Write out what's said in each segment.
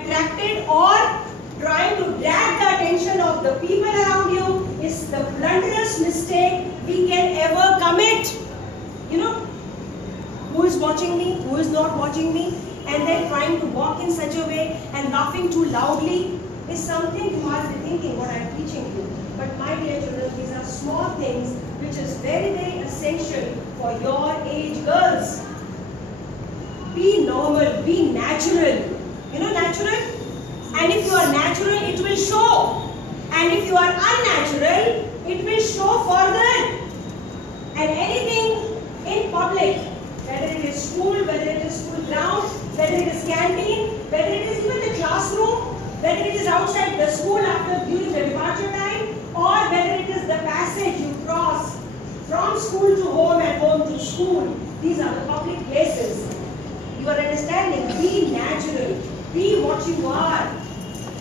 attracted or trying to drag the attention of the people around you is the blunderous mistake we can ever commit. You know, who is watching me, who is not watching me, and then trying to walk in such a way and laughing too loudly is something you must be thinking what I am teaching you. But my dear children, these are small things which is very, very essential for your age girls. Be normal, be natural. You know natural? And if you are natural, it will show. And if you are unnatural, it will show further. And anything in public, whether it is school, whether it is school ground, whether it is canteen, whether it is even the classroom, whether it is outside the school after during the departure time, or whether it is the passage you cross from school to home and home to school. These are the public places. You are understanding? Be natural. Be what you are.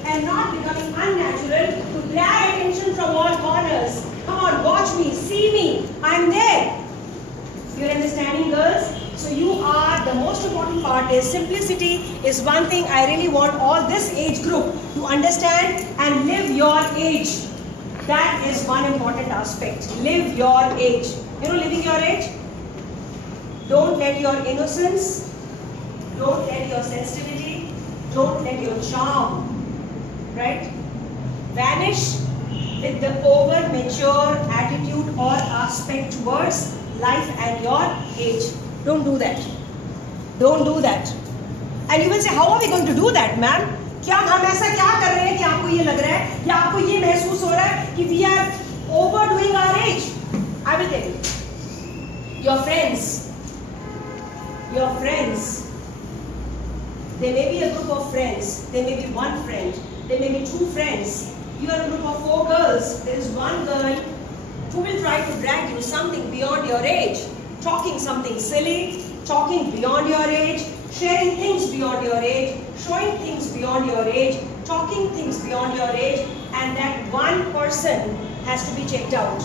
And not becoming unnatural to drag attention from all corners. Come on, watch me, see me. I'm there. You're understanding, girls? So you are, the most important part is simplicity is one thing I really want all this age group to understand and live your age. That is one important aspect. Live your age. You know living your age? Don't let your innocence, don't let your sensitivity, don't let your charm, right, vanish with the over mature attitude or aspect towards life and your age. Don't do that. Don't do that. And you will say, how are we going to do that, ma'am? क्या हम ऐसा क्या कर रहे हैं कि आपको ये लग रहा है या आपको ये महसूस हो रहा है कि we are overdoing our age? I will tell you. Your friends, there may be a group of friends, there may be one friend, there may be two friends. You are a group of 4 girls. There is one girl who will try to drag you something beyond your age, talking something silly, talking beyond your age, sharing things beyond your age, showing things beyond your age, talking things beyond your age, and that one person has to be checked out.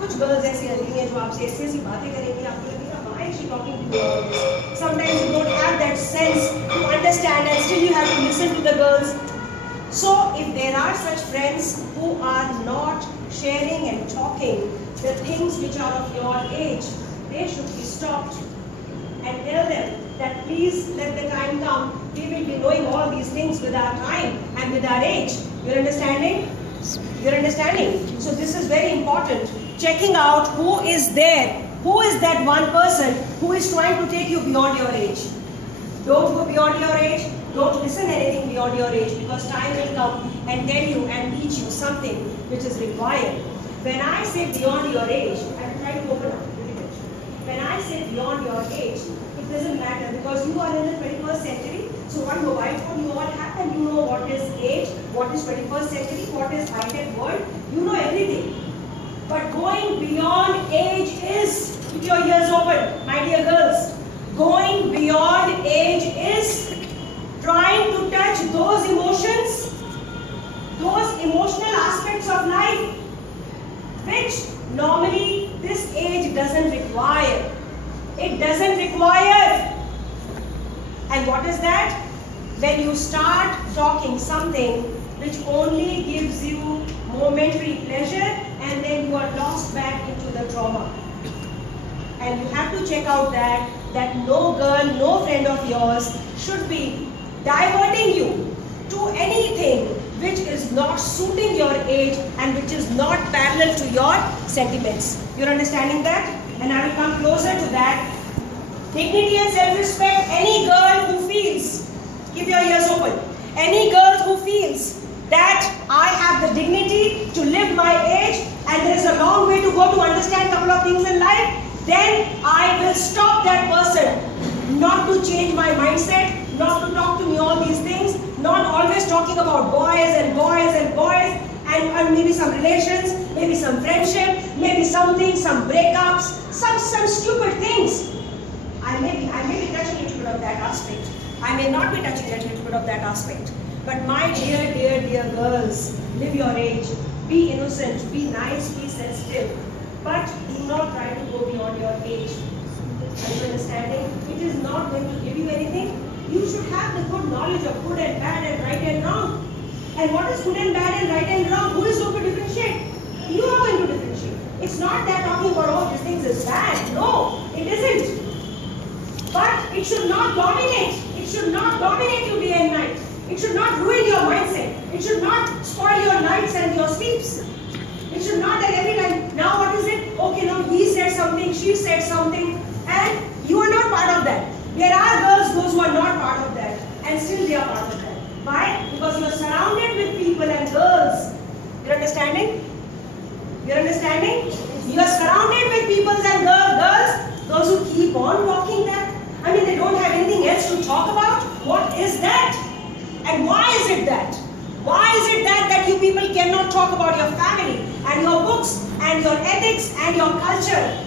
कुछ girls ऐसी रहती हैं जो आपसे ऐसी बातें करेंगी, आपको लगेगा why is she talking to you? Sometimes you don't have that sense to understand, and still you have to listen to the girls. So if there are such friends who are not sharing and talking the things which are of your age, they should be stopped and tell them that please let the time come. We will be knowing all these things with our time and with our age. You're understanding? You're understanding? So this is very important. Checking out who is there. Who is that one person who is trying to take you beyond your age? Don't go beyond your age. Don't listen anything beyond your age, because time will come and tell you and teach you something which is required. When I say beyond your age, I'm trying to open up a little bit. When I say beyond your age, it doesn't matter because you are in the 21st century. So what mobile phone you all have, and you know what is age, what is 21st century, what is high-tech world. You know everything. But going beyond age is, keep your ears open, my dear girls. Going beyond age is trying to touch those emotions, those emotional aspects of life, which normally this age doesn't require. It doesn't require. And what is that? When you start talking something which only gives you momentary pleasure, and then you are lost back into the trauma. And you have to check out that no girl, no friend of yours should be diverting you to anything which is not suiting your age and which is not parallel to your sentiments. You're understanding that? And I will come closer to that. Dignity and self-respect. Any girl who feels, keep your ears open, any girl who feels that I have the dignity to live my age and there is a long way to go to understand a couple of things in life, then I will stop that person not to change my mindset, not to talk to me all these things, not always talking about boys and boys and boys, and maybe some relations, maybe some friendship, maybe something, some breakups, some stupid things. I may be touching a little bit of that aspect. I may not be touching a little bit of that aspect. But my dear, dear, dear girls, live your age. Be innocent, be nice, be sensitive. But do not try to go beyond your age. Are you understanding? It is not going to give you anything. You should have the good knowledge of good and bad and right and wrong. And what is good and bad and right and wrong? Who is going to differentiate? You are going to differentiate. It's not that talking about all these things is bad. No, it isn't. But it should not dominate. It should not dominate you day and night. It should not ruin your mindset. It should not spoil your nights and your sleeps. It should not that every time, now what is it? Okay, now he said something, she said something, and you are not part of that. There are girls, those who are not part of that, and still they are part of that. Why? Because you are surrounded with people and girls. You're understanding? You're understanding? You are surrounded with people and girls, those who keep on walking that. I mean, they don't have anything else to talk about. What is that? And why is it that? Why is it that you people cannot talk about your family and your books and your ethics and your culture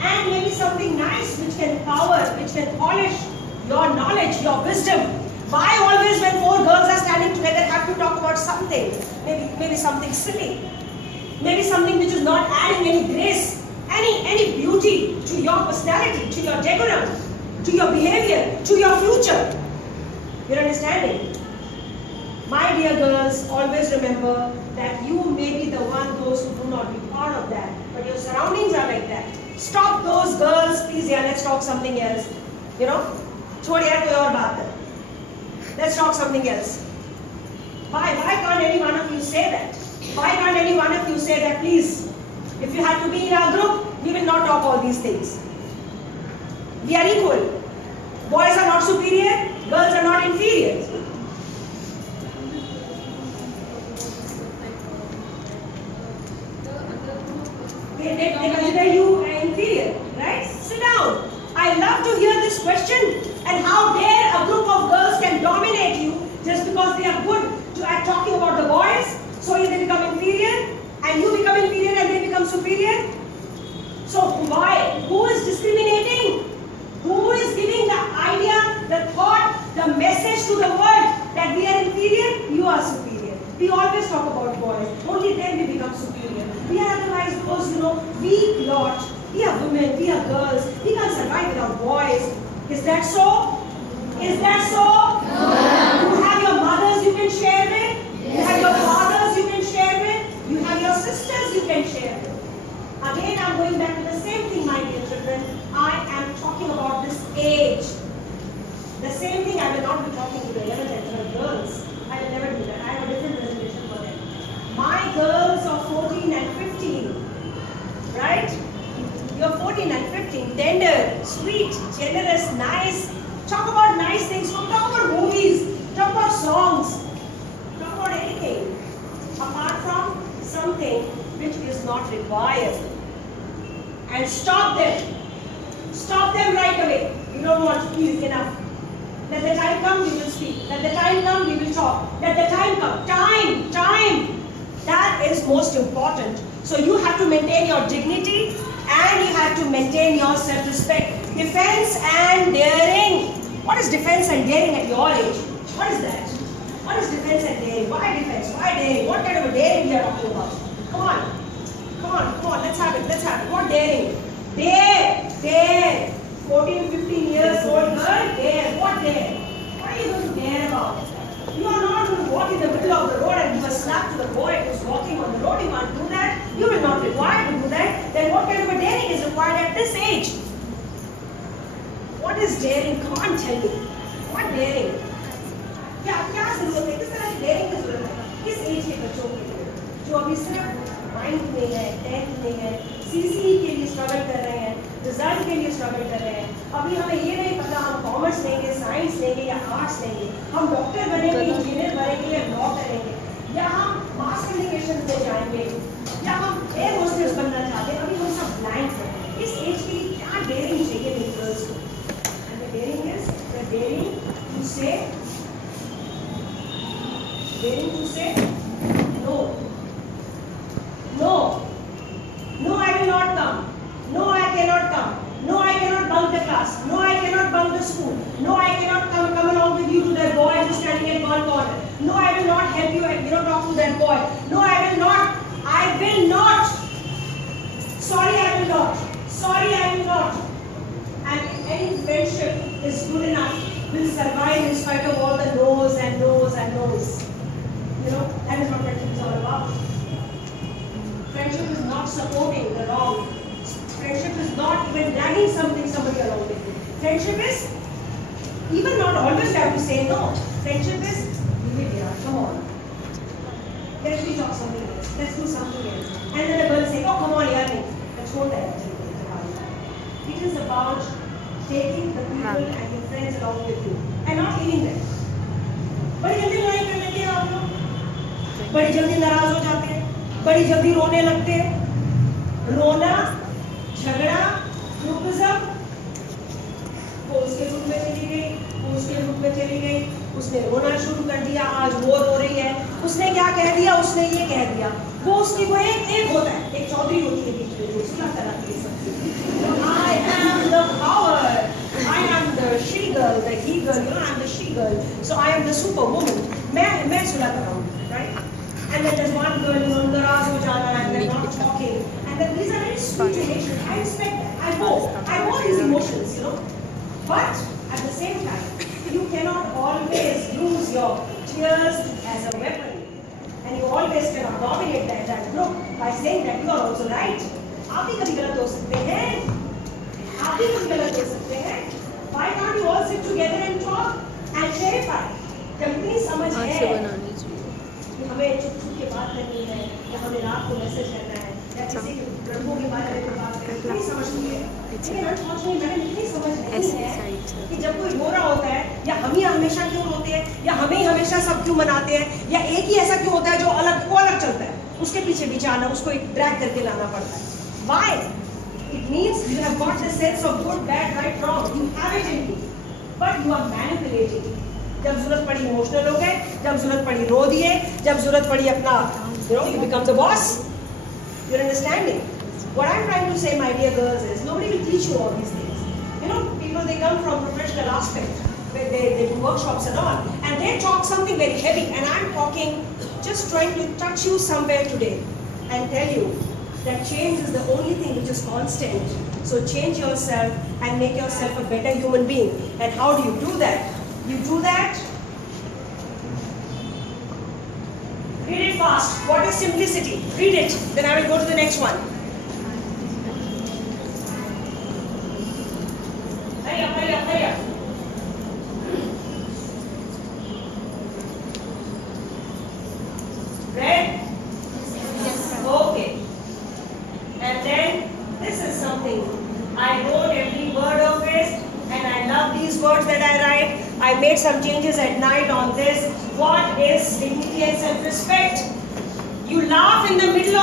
and maybe something nice which can power, which can polish your knowledge, your wisdom? Why always when four girls are standing together have to talk about something? Maybe something silly. Maybe something which is not adding any grace, any beauty to your personality, to your decorum, to your behavior, to your future. You're understanding? My dear girls, always remember that you may be the one, those who do not be part of that, but your surroundings are like that. Stop those girls, please. Yeah, let's talk something else. You know, छोड़ यार कोई और बात है. Let's talk something else. Why can't any one of you say that? Why can't any one of you say that, please? If you have to be in our group, we will not talk all these things. We are equal. Boys are not superior, girls are not inferior. They consider you inferior, right? Sit down. I love to hear this question. And how dare a group of girls can dominate you just because they are good at talking about the boys, so they become inferior, and you become inferior and they become superior? So why? Who is discriminating? Who is giving the idea, the thought, the message to the world that we are inferior? You are superior. We always talk about boys. Only then we become superior. We are otherwise those, weak lot. We are women, we are girls. We can't survive without boys. Is that so? Is that so? No. You have your mothers you can share with. Yes. You have your fathers you can share with. You have your sisters you can share with. Again, I'm going back to the same thing, my dear children. I am talking about this age. The same thing I will not be talking to the 11th and 12th girls. I will never do that. I have a different resolution for them. My girls of 14 and 15, right? You're 14 and 15, tender, sweet, generous, nice. Talk about nice things. Talk about movies. Talk about songs. Talk about anything. Apart from something which is not required. And stop them. Stop them right away. You don't want to, please, enough. Let the time come, we will speak. Let the time come, we will talk. Let the time come. Time. That is most important. So you have to maintain your dignity and you have to maintain your self-respect. Defense and daring. What is defense and daring at your age? What is that? What is defense and daring? Why defense? Why daring? What kind of a daring we are talking about? Come on. Let's have it. What daring? Dare. 14, 15 years old girl, dare. What dare? What are you going to dare about? You are not going to walk in the middle of the road and give a slap to the boy who's walking on the road. You can't do that. You will not require to do that. Then what kind of a daring is required at this age? What is daring? Come on, tell me. What daring? क्या जरूरत है? किस तरह की daring की जरूरत है? किस एज के बच्चों के लिए जो अभी सिर्फ 9th में है, 10th में है, CCE के लिए स्ट्रगल कर रहे हैं, रिजल्ट के लिए स्ट्रगल कर रहे हैं? अभी हमें ये नहीं पता हम कॉमर्स लेंगे, साइंस लेंगे या आर्ट्स लेंगे, हम डॉक्टर बनेंगे, इंजीनियर बनेंगे या लॉ करेंगे, या हम मास कम्युनिकेशन में जाएंगे, या हम एयर होस्टेस बनना चाहते हैं. अभी हम सब ब्लाइंड हैं. इस एज की क्या डेयरिंग चाहिए मेरी गर्ल्स को? And the daring is the daring to say no. No, I will not come. No, I cannot come. No, I cannot bunk the class. No, I cannot bunk the school. No, I cannot come along with you to that boy who's standing in one corner. No, I will not help you and talk to that boy. No, I will not. Sorry, I will not. And if any friendship is good enough will survive in spite of all the no's and no's and no's. You know, that is what friendship is all about. Friendship is not supporting the wrong. Friendship is not even dragging somebody along with you. Friendship is even not always have to say no. Friendship is, leave it here, come on. Let's we talk something else. Let's do something else. And then the girl is saying, oh come on, yaar, let's go there. It is about taking the people and your friends along with you and not leaving them. बड़ी जल्दी लड़ाई कर लेते हैं आप लोग, बड़ी जल्दी नाराज हो जाते हैं, बड़ी जल्दी रोने लगते हैं. रोना, झगड़ा, ग्रुपिज्म, वो उसके रूप में चली गई, वो उसके रूप में चली गई, उसने रोना शुरू कर दिया, आज वो रो रही है, उसने क्या कह दिया, उसने ये कह दिया, वो उसकी वो एक होता है, एक चौधरी होती है बीच में जो सुलह कराती है सबसे. I am the power, I am the she girl, the he girl, you know, I am the she girl, so I am the superwoman. मैं सुलह कराऊंगी, right? And then there's one girl who नाराज हो जाना and they're not talking, and then these are very sweet relations. I respect that. I know these emotions, you know, but at the same time, you cannot always use your tears as a weapon, and you always cannot dominate that group by saying that you are also right. आप भी कभी गलत हो सकते हैं, आप भी कभी गलत हो सकते हैं. Why can't you all sit together and talk and clarify? जब इतनी समझ है कि हमें चुप चुप के बात करनी है, या हमें रात को मैसेज करना है, या किसी के रंगों के बारे में बात करनी है, इतनी समझ नहीं है. लेकिन अनफॉर्चुनेटली मैंने इतनी समझ नहीं है कि जब कोई रो रहा होता है, या हम ही हमेशा क्यों रोते हैं, या हमें ही हमेशा सब क्यों मनाते हैं, या एक ही ऐसा क्यों होता है जो अलग चलता है, उसके पीछे भी जाना, उसको एक ड्रैग करके लाना पड़ता है. Why? It means you have got the sense of good, bad, right, wrong. You have it in you, but you are manipulating. जब जरूरत पड़ी इमोशनल हो गए, जब जरूरत पड़ी रो दिए, जब जरूरत पड़ी अपना, you become the boss. You're understanding? What I'm trying to say, my dear girls, is nobody will teach you all these things. You know, people, they come from professional aspect, where they do workshops and all, and they talk something very heavy, and I'm talking, just trying to touch you somewhere today, and tell you that change is the only thing which is constant. So change yourself and make yourself a better human being. And how do you do that? You do that. Read it fast. What is simplicity? Read it. Then I will go to the next one. Hurry up, hurry up, hurry up. Read? Okay. And then this is something. I wrote every word of it, and I love these words that I write. I made some changes at night on this. What is dignity and self-respect? You laugh in the middle